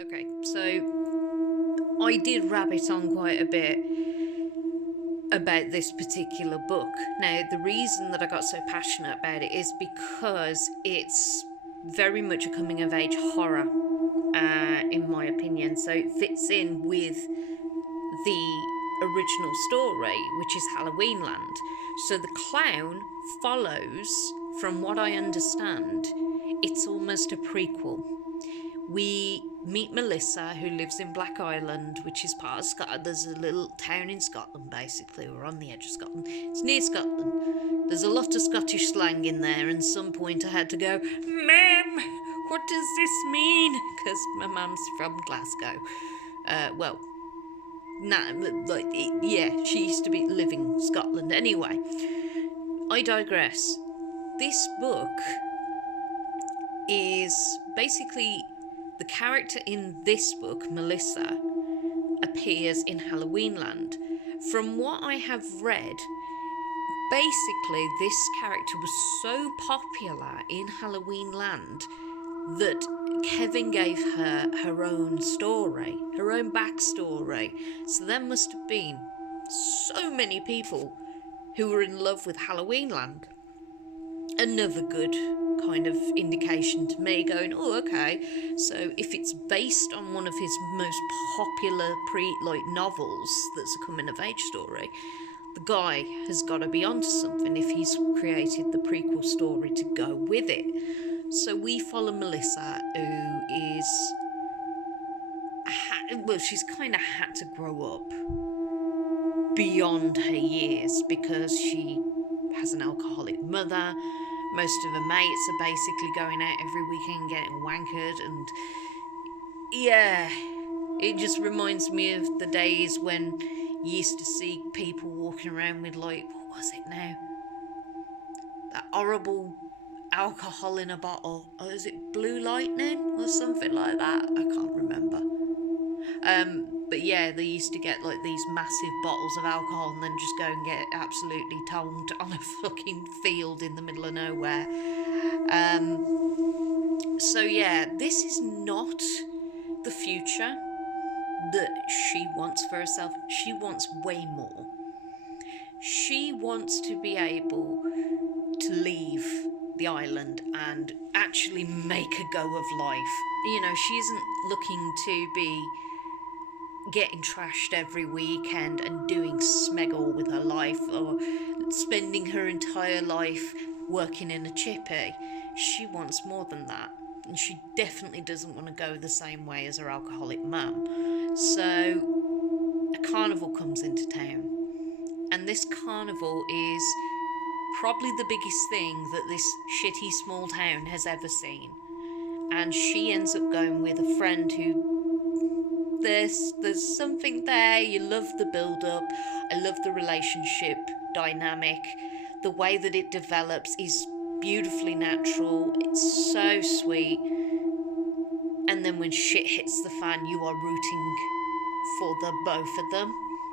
Okay, so I did rabbit on quite a bit about this particular book. Now, the reason that I got so passionate about it is because it's very much a coming of age horror, in my opinion. So it fits in with the original story, which is Halloweenland. So the clown follows, from what I understand, it's almost a prequel. We meet Melissa, who lives in Black Island, which is part of Scotland. There's a little town in Scotland, basically. We're on the edge of Scotland. It's near Scotland. There's a lot of Scottish slang in there, and at some point I had to go, Ma'am, what does this mean? Because my mum's from Glasgow. Well, nah, like, yeah, she used to be living Scotland. Anyway, I digress. This book is basically the character in this book, Melissa, appears in Halloweenland. From what I have read, basically this character was so popular in Halloweenland that Kevin gave her her own story, her own backstory. So there must have been so many people who were in love with Halloweenland. Another good kind of indication to me, going, oh, okay, so if it's based on one of his most popular novels that's a coming of age story, the guy has got to be onto something if he's created the prequel story to go with it. So we follow Melissa, who is she's kind of had to grow up beyond her years because she has an alcoholic mother. Most of her mates are basically going out every weekend getting wankered, and yeah, it just reminds me of the days when you used to see people walking around with, like, what was it now? That horrible alcohol in a bottle. Or is it Blue Lightning or something like that? I can't remember. But yeah, they used to get like these massive bottles of alcohol and then just go and get absolutely toned on a fucking field in the middle of nowhere. So yeah, this is not the future that she wants for herself. She wants way more. She wants to be able to leave the island and actually make a go of life. You know, she isn't looking to be getting trashed every weekend and doing smeggle with her life, or spending her entire life working in a chippy. She wants more than that, and she definitely doesn't want to go the same way as her alcoholic mum. So a carnival comes into town, and this carnival is probably the biggest thing that this shitty small town has ever seen. And she ends up going with a friend who there's something there. You love the build up. I love the relationship dynamic. The way that it develops is beautifully natural. It's so sweet. And then when shit hits the fan, you are rooting for the both of them.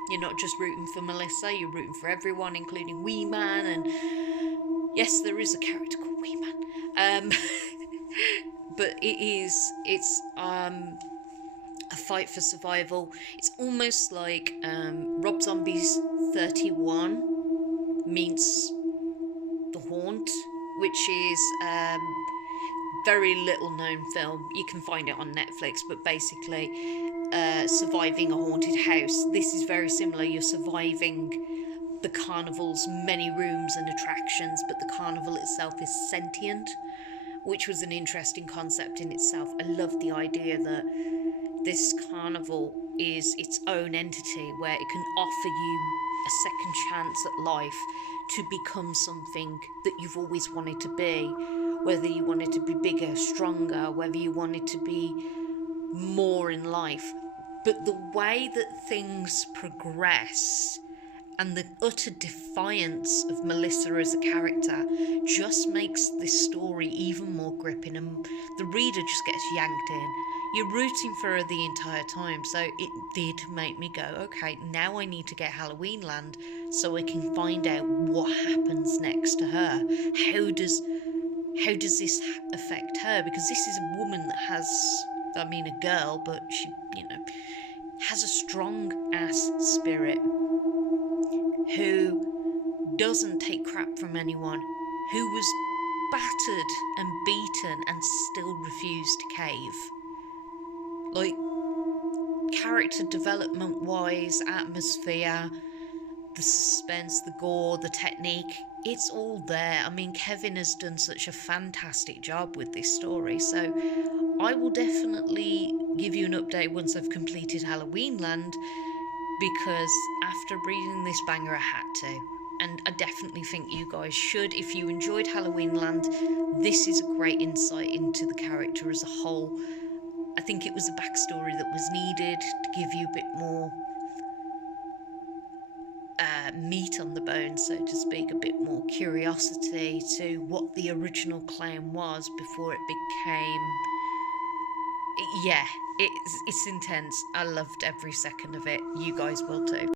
You're not just rooting for Melissa, you're rooting for everyone, including Wee Man. And yes, there is a character called Wee Man. But it's a fight for survival. It's almost like Rob Zombie's 31 meets The Haunt, which is very little known film. You can find it on Netflix, but basically surviving a haunted house. This is very similar. You're surviving the carnival's many rooms and attractions, but the carnival itself is sentient, which was an interesting concept in itself. I love the idea that this carnival is its own entity where it can offer you a second chance at life to become something that you've always wanted to be, whether you wanted to be bigger, stronger, whether you wanted to be more in life. But the way that things progress and the utter defiance of Melissa as a character just makes this story even more gripping, and the reader just gets yanked in. You're rooting for her the entire time, so it did make me go, okay, now I need to get Halloweenland so I can find out what happens next to her. How does this affect her? Because this is a woman that has I mean a girl, but she, has a strong ass spirit who doesn't take crap from anyone, who was battered and beaten and still refused to cave. Like, character development wise, atmosphere, the suspense, the gore, the technique, it's all there. I mean, Kevin has done such a fantastic job with this story, so I will definitely give you an update once I've completed Halloweenland, because after reading this banger I had to. And I definitely think you guys should. If you enjoyed Halloweenland, this is a great insight into the character as a whole. I think it was a backstory that was needed to give you a bit more meat on the bone, so to speak, a bit more curiosity to what the original clown was before it became... Yeah, it's intense. I loved every second of it. You guys will too.